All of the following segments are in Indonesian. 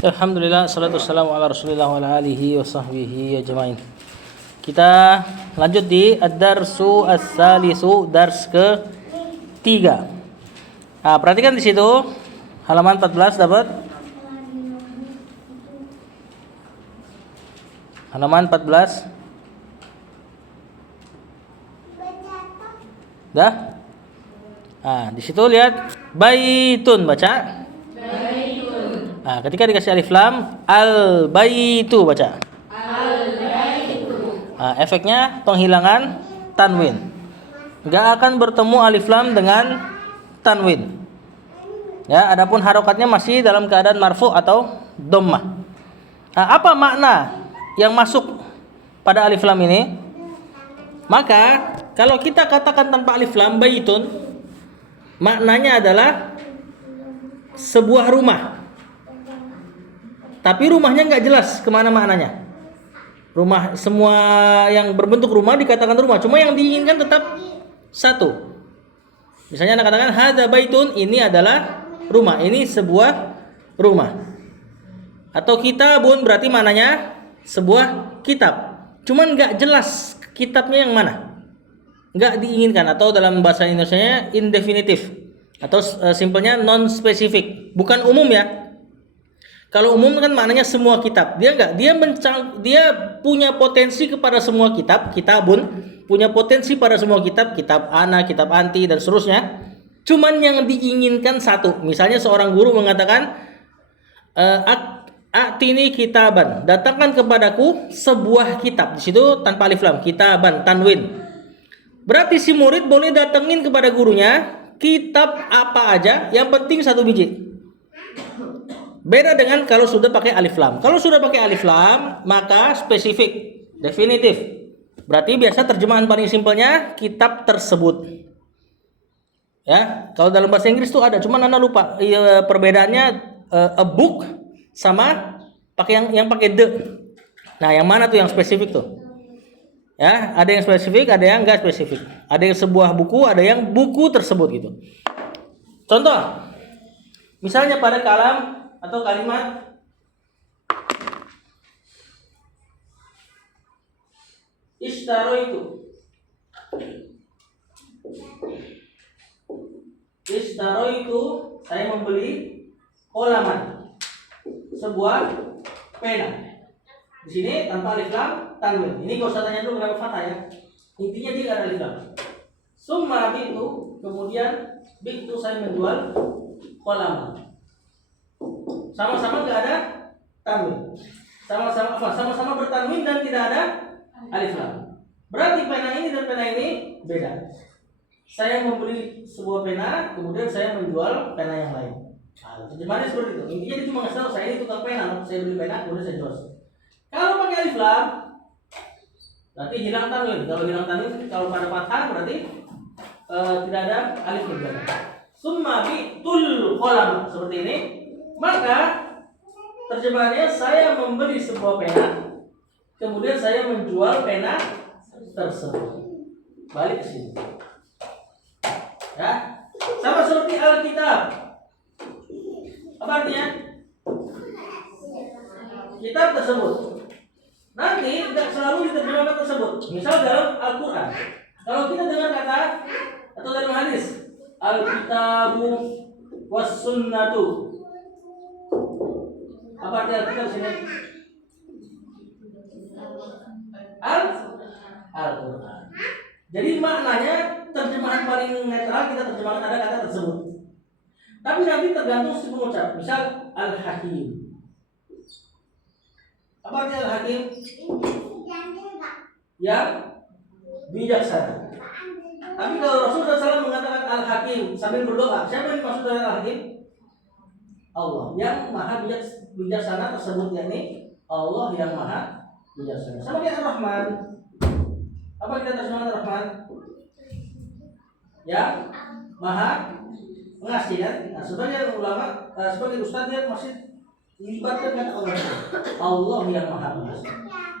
Alhamdulillah, salatu wassalamu ala rasulillah wa ala alihi wa sahbihi ajma'in. Kita lanjut di ad-darsu as-salisu, dars ke-3. Nah, perhatikan di situ halaman 14 dapat? Halaman 14. Dah? Nah, di situ lihat baitun, baca. Nah, ketika dikasih alif lam, al baitu baca. Al baitu. Nah, efeknya penghilangan tanwin. Enggak akan bertemu alif lam dengan tanwin. Ya, adapun harokatnya masih dalam keadaan marfu atau dhammah. Nah, apa makna yang masuk pada alif lam ini? Maka kalau kita katakan tanpa alif lam baitun, maknanya adalah sebuah rumah. Tapi rumahnya nggak jelas kemana maknanya. Rumah, semua yang berbentuk rumah dikatakan rumah, cuma yang diinginkan tetap satu. Misalnya Anda katakan hadza baitun, ini adalah rumah, ini sebuah rumah. Atau kitabun berarti maknanya sebuah kitab. Cuman nggak jelas kitabnya yang mana. Nggak diinginkan, atau dalam bahasa Indonesianya indefinitif, atau simpelnya non spesifik, bukan umum ya. Kalau umum kan maknanya semua kitab. Dia enggak, dia punya potensi kepada semua kitab, kitabun, punya potensi pada semua kitab, kitab ana, kitab anti dan seterusnya. Cuman yang diinginkan satu. Misalnya seorang guru mengatakan atini kitaban, datangkan kepadaku sebuah kitab. Di situ tanpa alif lam, kitaban, tanwin. Berarti si murid boleh datengin kepada gurunya kitab apa aja, yang penting satu biji. Beda dengan kalau sudah pakai alif lam. Kalau sudah pakai alif lam, maka spesifik, definitif. Berarti biasa terjemahan paling simpelnya kitab tersebut. Ya, kalau dalam bahasa Inggris tuh ada, cuman Anda lupa. Perbedaannya a book sama pakai yang pakai the. Nah, yang mana tuh yang spesifik tuh? Ya, ada yang spesifik, ada yang enggak spesifik. Ada yang sebuah buku, ada yang buku tersebut gitu. Contoh, misalnya pada kalam atau kalimat istaroitu, saya membeli kolaman, sebuah pena. Di sini tanpa alif lam, tanwin. Ini gak usah tanya dulu kenapa fathah ya. Intinya dia ada alif lam. Summa bitu, kemudian bitu saya menjual kolaman. Sama-sama nggak ada tanwin, sama-sama bertanwin dan tidak ada alif lam. Berarti pena ini dan pena ini beda. Saya membeli sebuah pena, kemudian saya menjual pena yang lain. Nah, terjemahannya seperti itu. Intinya dia cuma ngasih tahu saya ini tukang pena, saya beli pena, kemudian saya jual. Kalau pakai alif lam, berarti hilang tanwin. Kalau hilang tanwin, kalau pada fathah berarti tidak ada alif di belakang. Summa bitul qalam, seperti ini. Maka terjemahannya saya membeli sebuah pena, kemudian saya menjual pena tersebut. Balik ke sini. Ya, sama seperti Alkitab. Apa artinya? Kitab tersebut. Nanti tidak selalu diterjemahkan tersebut. Misal dalam Al-Quran, kalau kita dengar kata atau dalam hadis Al-Kitabu was Sunnatu, apa arti Alkitab sini? Al-Quran. Jadi maknanya terjemahan paling netral kita terjemahkan ada kata tersebut. Tapi nanti tergantung si pengucap. Misal Al-Hakim. Apa arti Al-Hakim? Yang bijaksana. Tapi kalau Rasulullah SAW mengatakan Al-Hakim sambil berdoa, siapa yang dimaksud dengan Al-Hakim? Allah yang maha bijaksana tersebut, yakni Allah yang maha bijaksana. Sama kayak Ar-Rahman. Apa kita terjemahkan Ar-Rahman? Yang maha mengasih kan? Nah, sebagian ulama, sebagian ustaz dia masih melibatkan kata Allah. Allah yang maha mengasih.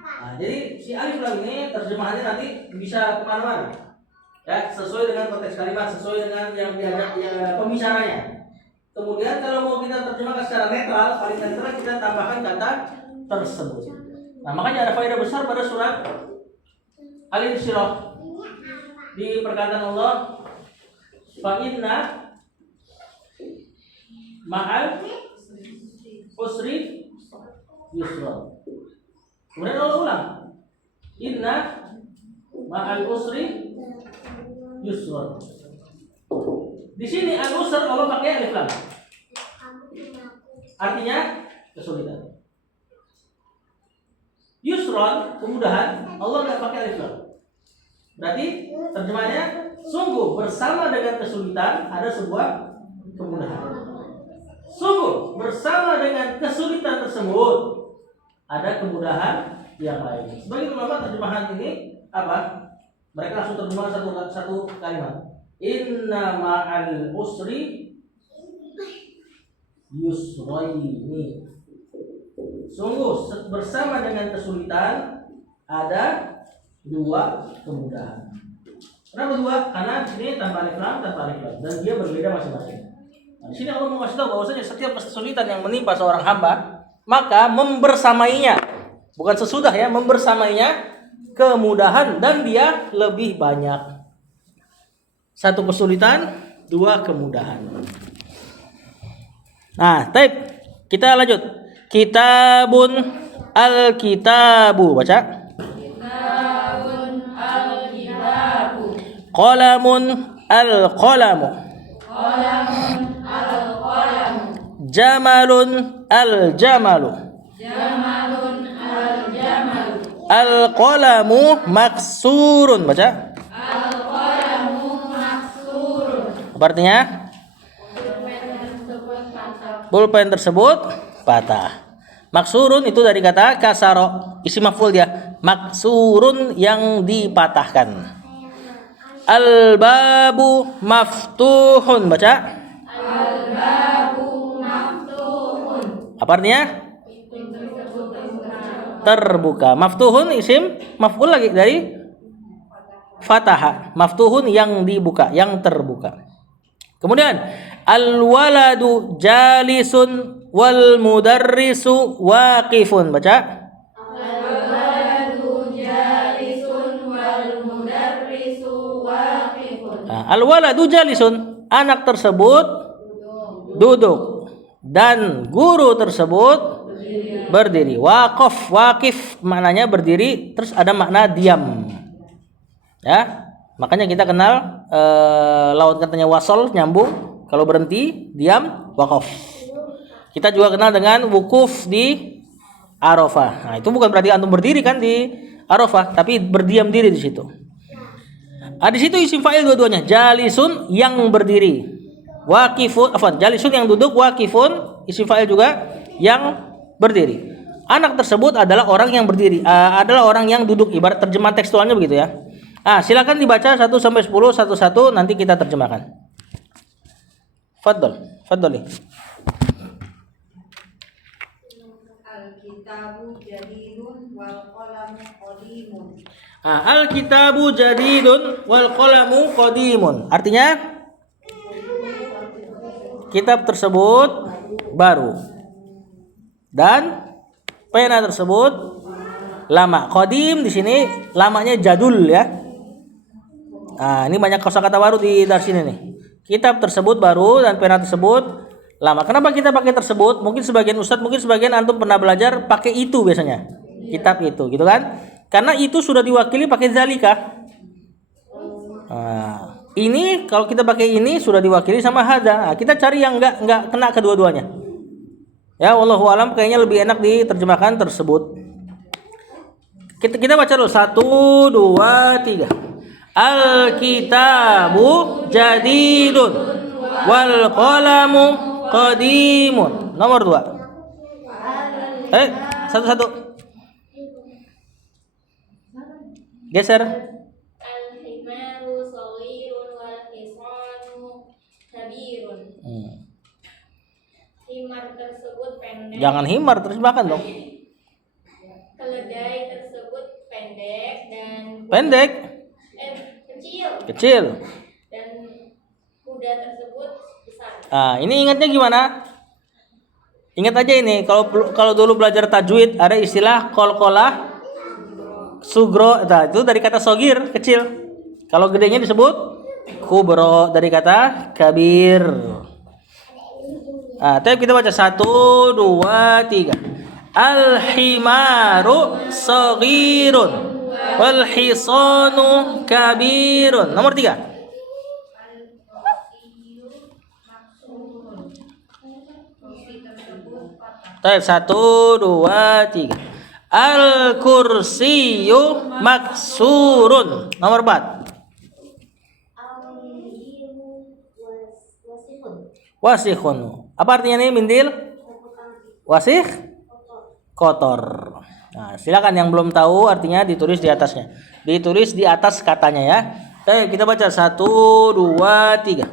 Nah, jadi si alif lam ini terjemahannya nanti bisa kemana-mana. Ya, sesuai dengan konteks kalimat, sesuai dengan yang diajak ya, pembicaranya. Kemudian kalau mau kita terjemahkan secara netral, paling netral kita tambahkan kata tersebut. Nah, makanya ada faedah besar pada surat Al-Insyirah di perkataan Allah, fa inna ma'al usri yusra. Kemudian Allah ulang, inna ma'al usri yusra. Di sini al-usr Allah pakai alif lam. Artinya kesulitan. Yusron, kemudahan, Allah nggak pakai alif lam. Berarti terjemahnya sungguh bersama dengan kesulitan ada sebuah kemudahan. Sungguh bersama dengan kesulitan tersebut ada kemudahan yang lain. Sebagai ulama terjemahan ini apa? Mereka langsung terjemahkan satu kalimat. Inna ma'al usri yusraini. Sungguh bersama dengan kesulitan ada dua kemudahan. Kenapa dua? Karena ini tanpa alif lam dan dia berbeda masing-masing. Nah, di sini Allah mau kasih tahu bahwasanya setiap kesulitan yang menimpa seorang hamba, maka membersamainya, bukan sesudah ya, membersamainya kemudahan dan dia lebih banyak. Satu kesulitan, dua kemudahan. Nah, taib. Kita lanjut. Kitabun al-kitabu. Baca. Kitabun al-kitabu. Qalamun al-qalamu. Qalamun al-qalamu. Jamalun al-jamalu. Jamalun al-jamalu. Al-qalamu maksurun. Baca. Al-qalamu maksurun. Apa artinya? Pulpen tersebut patah. Maksurun itu dari kata kasaro, isim maf'ul dia. Maksurun yang dipatahkan. Al-babu maftuhun. Baca. Al-babu maftuhun. Apa artinya? Terbuka. Maftuhun isim maf'ul lagi dari fataha. Maftuhun yang dibuka, yang terbuka. Kemudian al-waladu jalisun wal mudarrisu waqifun. Baca. Al-waladu jalisun wal mudarrisu waqifun. Nah, al-waladu jalisun, anak tersebut duduk dan guru tersebut berdiri. Waqif maknanya berdiri, terus ada makna diam. Ya. Makanya kita kenal lawan katanya wasol, nyambung. Kalau berhenti, diam, waqaf. Kita juga kenal dengan wukuf di Arafah. Nah, itu bukan berarti antum berdiri kan di Arafah, tapi berdiam diri di situ. Di situ isim fa'il dua-duanya. Jalisun yang berdiri. Waqifun, jalisun yang duduk, waqifun isim fa'il juga yang berdiri. Anak tersebut adalah orang yang berdiri, adalah orang yang duduk, ibarat terjemahan tekstualnya begitu ya. Silakan dibaca 1 sampai 10 satu-satu, nanti kita terjemahkan. Fadhali. Al-kitabu jadidun wal qalamu qadimun. Al-kitabu jadidun wal qalamu qadimun. Artinya kitab tersebut baru dan pena tersebut lama. Qadim di sini lamanya jadul ya. Ini banyak kosakata baru di dars ini nih. Kitab tersebut baru dan pena tersebut lama. Kenapa kita pakai tersebut? Mungkin sebagian ustadz, mungkin sebagian antum pernah belajar pakai itu biasanya. Kitab itu, gitu kan? Karena itu sudah diwakili pakai zalika. Ini kalau kita pakai ini sudah diwakili sama hadza. Kita cari yang enggak kena kedua-duanya. Ya, wallahu alam, kayaknya lebih enak diterjemahkan tersebut. Kita baca dulu 1 2 3. Al-kitabu jadidun wal qalamu qadimun. Nomor 2. Satu-satu. Geser. Al-himaru shaghirun wal hisanu kabirun. Himar tersebut pendek. Jangan himar, terjemahkan dong. Keledai tersebut pendek dan Kecil. dan kuda tersebut besar. Nah, ini ingatnya gimana? Ingat aja ini, kalau dulu belajar tajwid ada istilah kolkolah, sugro, nah, itu dari kata sogir, kecil. Kalau gedenya disebut kubro dari kata kabir. Nah, tapi kita baca 1, 2, 3. Al-himaru saghirun wal hisanu kabirun. Nomor 3. Baik, 1, 2, 3. Al-kursiyu maksurun. Nomor 4. Wasihun. Apa artinya nih mindil? Wasih? Kotor. Nah, silakan yang belum tahu artinya ditulis di atasnya. Ditulis di atas katanya ya. Baik, kita baca 1, 2, 3.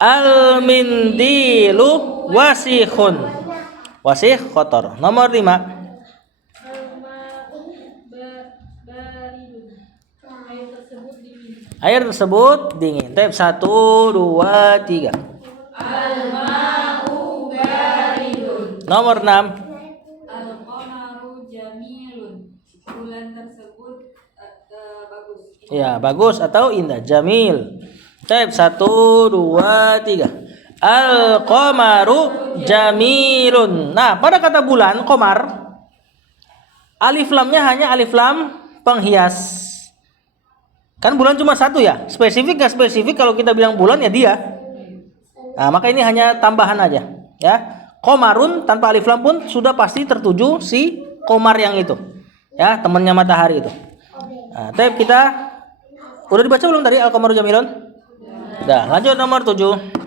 Al-mindilu wasihun. Wasih kotor. Nomor 5. Air tersebut dingin. Baik, 1, 2, 3. Al-ma'u baridun. Nomor 6. Al-qamaru jamilun. Bulan tersebut bagus. Ya, bagus atau indah. Jamil. Baik, 1, 2, 3. Al-qamaru jamilun. Nah, pada kata bulan, qamar, alif lamnya hanya alif lam penghias. Kan bulan cuma satu ya. Spesifik gak spesifik, kalau kita bilang bulan ya dia. Nah, maka ini hanya tambahan aja, ya. Qamarun tanpa alif lam pun sudah pasti tertuju si qamar yang itu. Ya, temannya matahari itu. Nah, tapi kita udah dibaca belum tadi al-qamaru jamilun? Udah, lanjut nomor 7.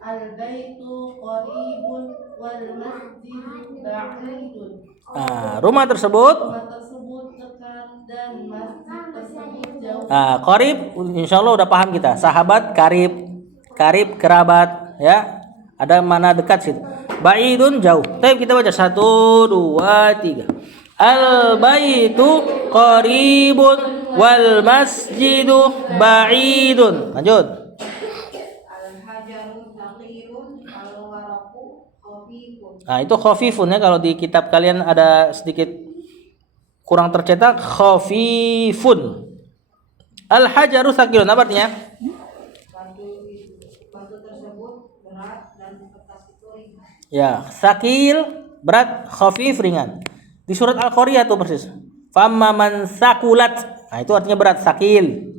Al-baitu qaribun wal masjidu ba'idun. Nah, rumah tersebut Dekat dan masjid tersebut jauh. nah, qarib insyaallah udah paham kita. Sahabat karib, karib kerabat ya. Ada mana dekat situ. Ba'idun jauh. Tapi kita baca 1, 2, 3. Al-baitu qaribun wal masjidu ba'idun. Lanjut. Al-hajaru thaqilun al-waraqu khafifun. Nah, itu khafifun ya, kalau di kitab kalian ada sedikit kurang tercetak khafifun. Al-hajaru thaqilun apa artinya? Batu tersebut berat dan kertas itu ringan. Ya, thaqil berat, khafif ringan. Di surat Al-Qariyah tuh persis. Famma man saqulat. Nah, itu artinya berat, thaqil.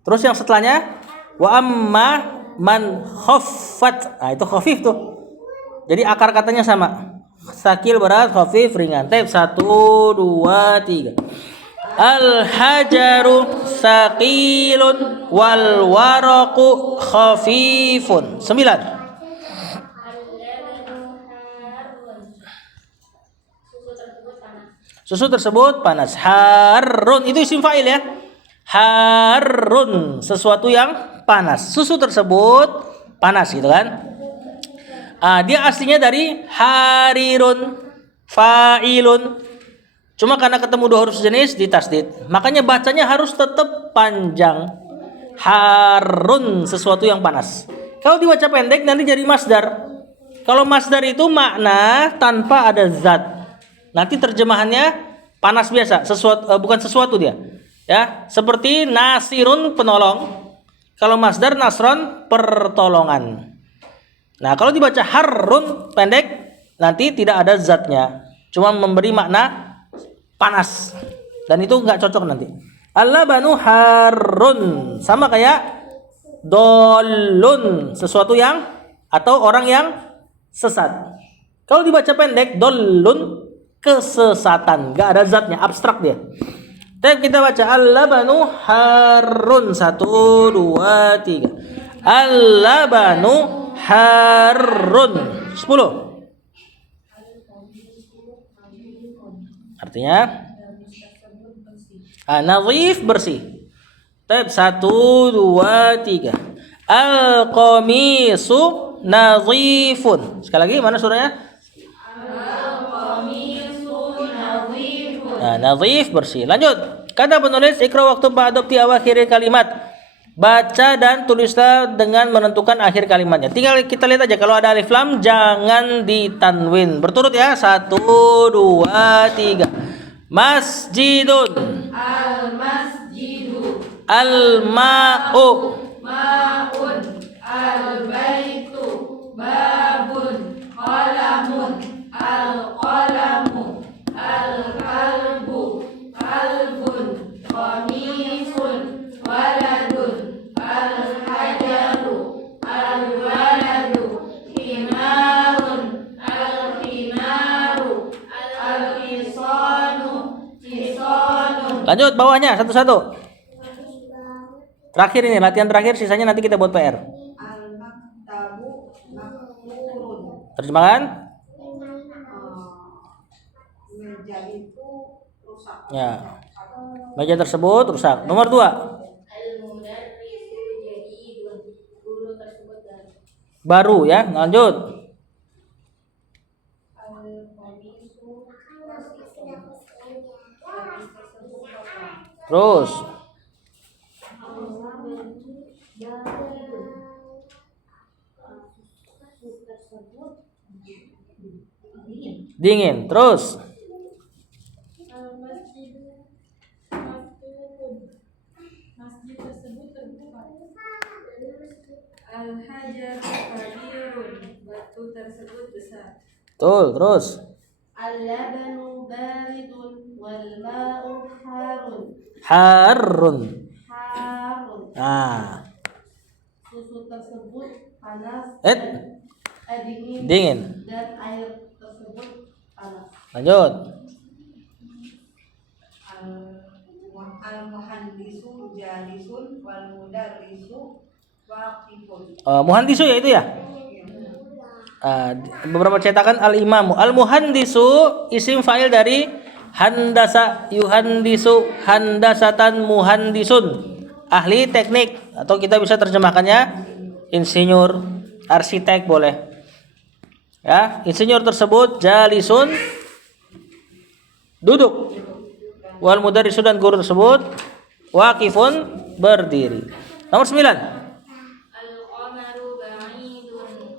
Terus yang setelahnya wa amma man khaffat. Nah, itu khafif tuh. Jadi akar katanya sama. Sakil berat, khafif ringan. Taib 1, 2, 3. Al-hajaru saqilun wal waraqu khafifun. 9. Susu tersebut panas. Harun itu isim fa'il ya. Harun sesuatu yang panas. Susu tersebut panas gitu kan. Dia aslinya dari harirun fa'ilun. Cuma karena ketemu dua huruf jenis ditasdid, makanya bacanya harus tetap panjang. Harun sesuatu yang panas. Kalau dibaca pendek nanti jadi masdar. Kalau masdar itu makna tanpa ada zat. Nanti terjemahannya panas biasa, bukan sesuatu dia. Ya, seperti nasirun penolong. Kalau masdar nasron pertolongan. Nah, kalau dibaca harun pendek nanti tidak ada zatnya, cuma memberi makna panas. Dan itu nggak cocok nanti. Al-labanu harun sama kayak dolun, sesuatu yang atau orang yang sesat. Kalau dibaca pendek dolun, kesesatan, nggak ada zatnya, abstrak dia. Tapi kita baca al-labanu harun 1, 2, 3. Al-labanu harun 10. Artinya nadhif bersih. Tab 1, 2, 3. Al-qamisu nadhifun. Sekali lagi mana surahnya? Al-qamisu nadhifun. Nadhif bersih. Lanjut. Kata penulis ikra waktu ba'dabti awakhiril kalimat. Baca dan tulislah dengan menentukan akhir kalimatnya. Tinggal kita lihat aja, kalau ada alif lam jangan ditanwin. Berturut ya. 1, 2, 3. Masjidun. Al-masjidu. Al-ma'u. Ma'un. Al-baitu. Babun. Qalamun. Al-qalamu. Al-kalbu. Kalbun. Qamisun. Waladun. Al-hajaru. Al-waladu. Himarun. Al-himaru. Al-hisanu. Hisanu. Lanjut bawahnya satu-satu. Terakhir ini latihan terakhir, sisanya nanti kita buat PR. Al-maktabu. Makturun. Terjemahkan? Meja itu rusak. Ya. Meja tersebut rusak. Nomor 2. Al-mudarrisu jadidun. Guru tersebut Baru ya. Lanjut. al-qamisu Terus. Dingin. Terus. masjid tersebut terbuka. Al-hajar kabirun. Batu tersebut besar. Betul. Terus. Al-labanu baridun wal ma'u harun. Harun. Harun. Nah. Susu tersebut panas. Dingin. Dingin. Dan air tersebut panas. Lanjut. Al-muhandisu jalisun wal mudarrisu waqifun. Muhandisu ya itu ya. Beberapa cetakan al-imamu. Al-muhandisu isim fa'il dari handasa, yuhandisu, handasatan, muhandisun. Ahli teknik, atau kita bisa terjemahkannya insinyur, arsitek boleh. Ya, insinyur tersebut jalisun duduk. Wal mudarrisu dan guru tersebut waqifun berdiri. Nomor 9. Al-qamaru ba'idun.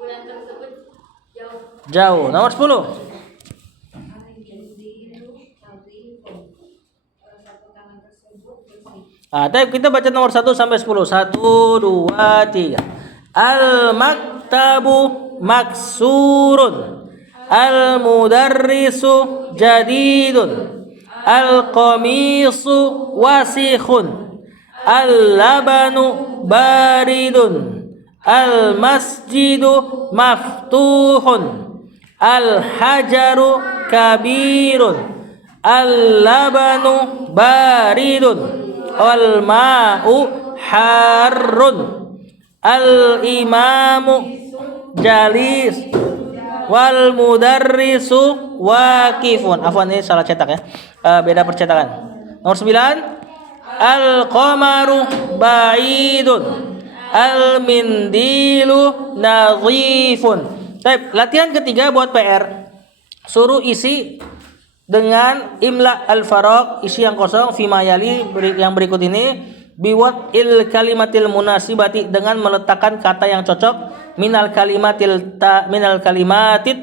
Bulan tersebut jauh. Jauh. Nomor 10. Tapi kita baca nomor 1 sampai 10. 1, 2, 3. Al-maktabu maksurun. Al-mudarrisu jadidun. Al-qamisu wasikhun. Al-labanu baridun. Al-masjidu maftuhun. Al-hajaru kabirun. Al-labanu baridun. Wal ma'u harrun. Al-imamu jalis. Wal mudarrisu waqifun. Afwan, ini salah cetak ya. Beda percetakan. Nomor 9. Al-qamaru ba'idun. Al-mindilu nadhifun. Baik, latihan ketiga buat PR. Suruh isi dengan imla al-faraq, isi yang kosong, fima yali yang berikut ini, biwat il kalimatil munasibati, dengan meletakkan kata yang cocok, minal kalimatit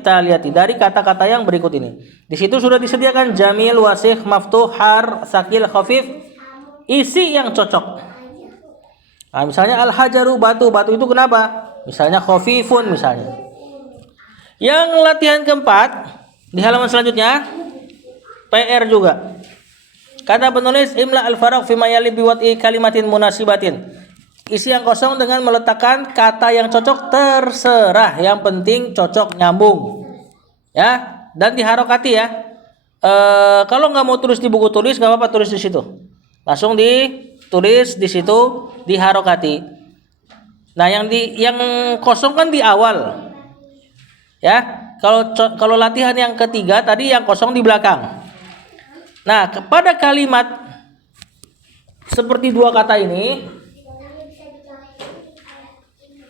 taliyati, dari kata-kata yang berikut ini. Di situ sudah disediakan jamil, wasih, maftuh, har, sakil, khafif, isi yang cocok. Nah, misalnya al-hajaru batu, batu itu kenapa? Misalnya khafifun misalnya. Yang latihan keempat di halaman selanjutnya, PR juga. Kata penulis imla al-faraq fi ma yali biwati kalimatin munasibatin. Isi yang kosong dengan meletakkan kata yang cocok, terserah, yang penting cocok, nyambung. Ya, dan diharokati ya. Kalau nggak mau tulis di buku tulis nggak apa-apa, tulis di situ. Langsung ditulis di situ, diharokati. Nah, yang kosong kan di awal. Ya, kalau latihan yang ketiga tadi yang kosong di belakang. Nah, kepada kalimat seperti dua kata ini,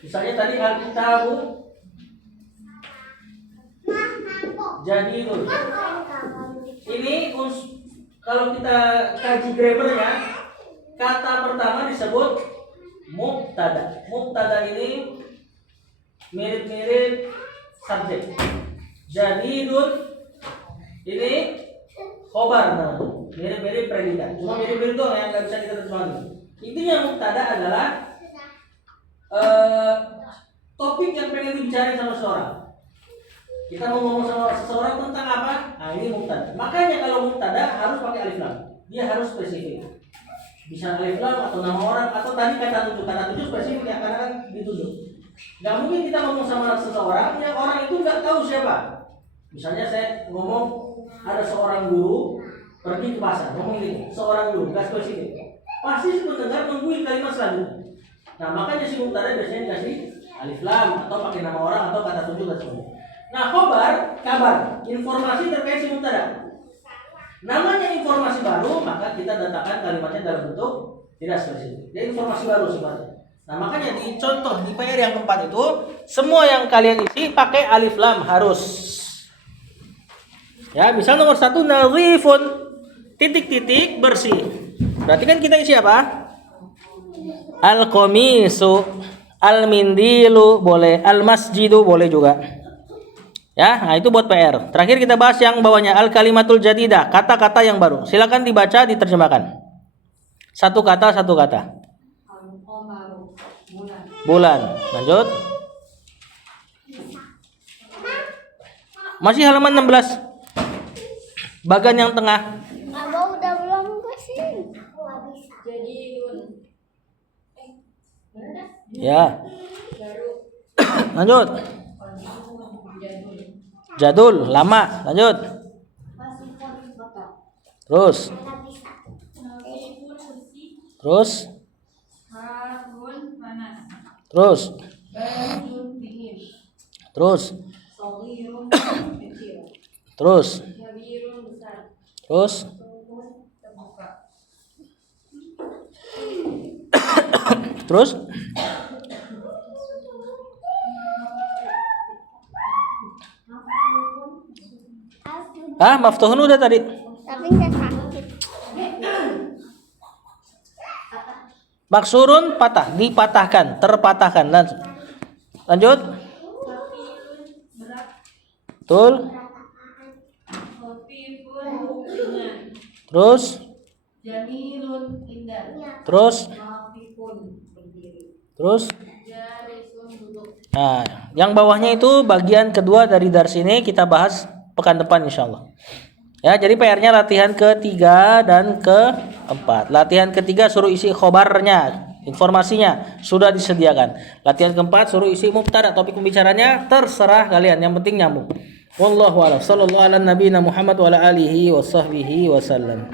misalnya tadi al-kitabu jadidun. Ini kalau kita kaji grammarnya, kata pertama disebut mubtada. Mubtada ini mirip-mirip subjek. Jadidun ini khobar namanya. Mirip-mirip predikat. Cuma mirip-mirip doang yang nggak bisa kita terjemahkan. Intinya mubtada adalah topik yang pengen dibicarain sama seseorang. Kita mau ngomong sama seseorang tentang apa? Nah, ini mubtada. Makanya kalau mubtada harus pakai alif lam. Dia harus spesifik. Bisa alif lam atau nama orang atau tadi kata tujuh. Kata tujuh spesifik ya karena kan ditujuh. Gak mungkin kita ngomong sama seseorang yang orang itu nggak tahu siapa. Misalnya saya ngomong ada seorang guru pergi ke pasar, ngomong gini, seorang guru nggak spesifik. Pasti si pendengar nungguin kalimat selanjutnya. Nah makanya si mubtada biasanya dikasih alif lam atau pakai nama orang atau kata tujuh dan sebagainya. Nah, khobar, kabar, informasi terkait si mubtada. Namanya informasi baru, maka kita datangkan kalimatnya dalam bentuk tidak spesifik. Jadi informasi baru sifatnya. Nah, makanya di contoh di PR yang keempat itu, semua yang kalian isi pakai alif lam harus. Ya, misal nomor 1 nadhifun titik-titik bersih. Berarti kan kita isi apa? Al-qamisu, al-mindilu boleh, al-masjidu boleh juga. Ya, nah itu buat PR. Terakhir kita bahas yang bawahnya al-kalimatul jadidah, kata-kata yang baru. Silakan dibaca, diterjemahkan. Satu kata, satu kata. Al-qamaru, bulan. Bulan. Lanjut. Masih halaman 16. Bagian yang tengah. Abang udah belum kasih. Jadidun. Ya. Baru. Lanjut. Jadul. Jadul, lama. Lanjut. Masifun bapak. Terus. Nafifun bersih. Terus. Harun panas. Terus. Baridun dingin. Terus. Soghirun kecil. Terus. Kabirun besar. Terus. Sumun terbuka. Terus. Maftuhun udah tadi. Tapi nggak sakit. Maksurun patah, dipatahkan, terpatahkan. Lanjut. Kafirun berat. Betul. Khafifun ringan. Terus. Jamilun indah. Terus. Waqifun berdiri. Terus. Jalisun duduk. Nah, yang bawahnya itu bagian kedua dari dars ini kita bahas pekan depan insyaallah. Ya, jadi PR-nya latihan ketiga dan keempat. Latihan ketiga suruh isi khobarnya, informasinya sudah disediakan. Latihan keempat suruh isi mubtada, topik pembicaranya terserah kalian, yang penting nyambung. Wallahu a'lam. Sallallahu ala nabiyina Muhammad wa ala alihi wa sahbihi wasallam.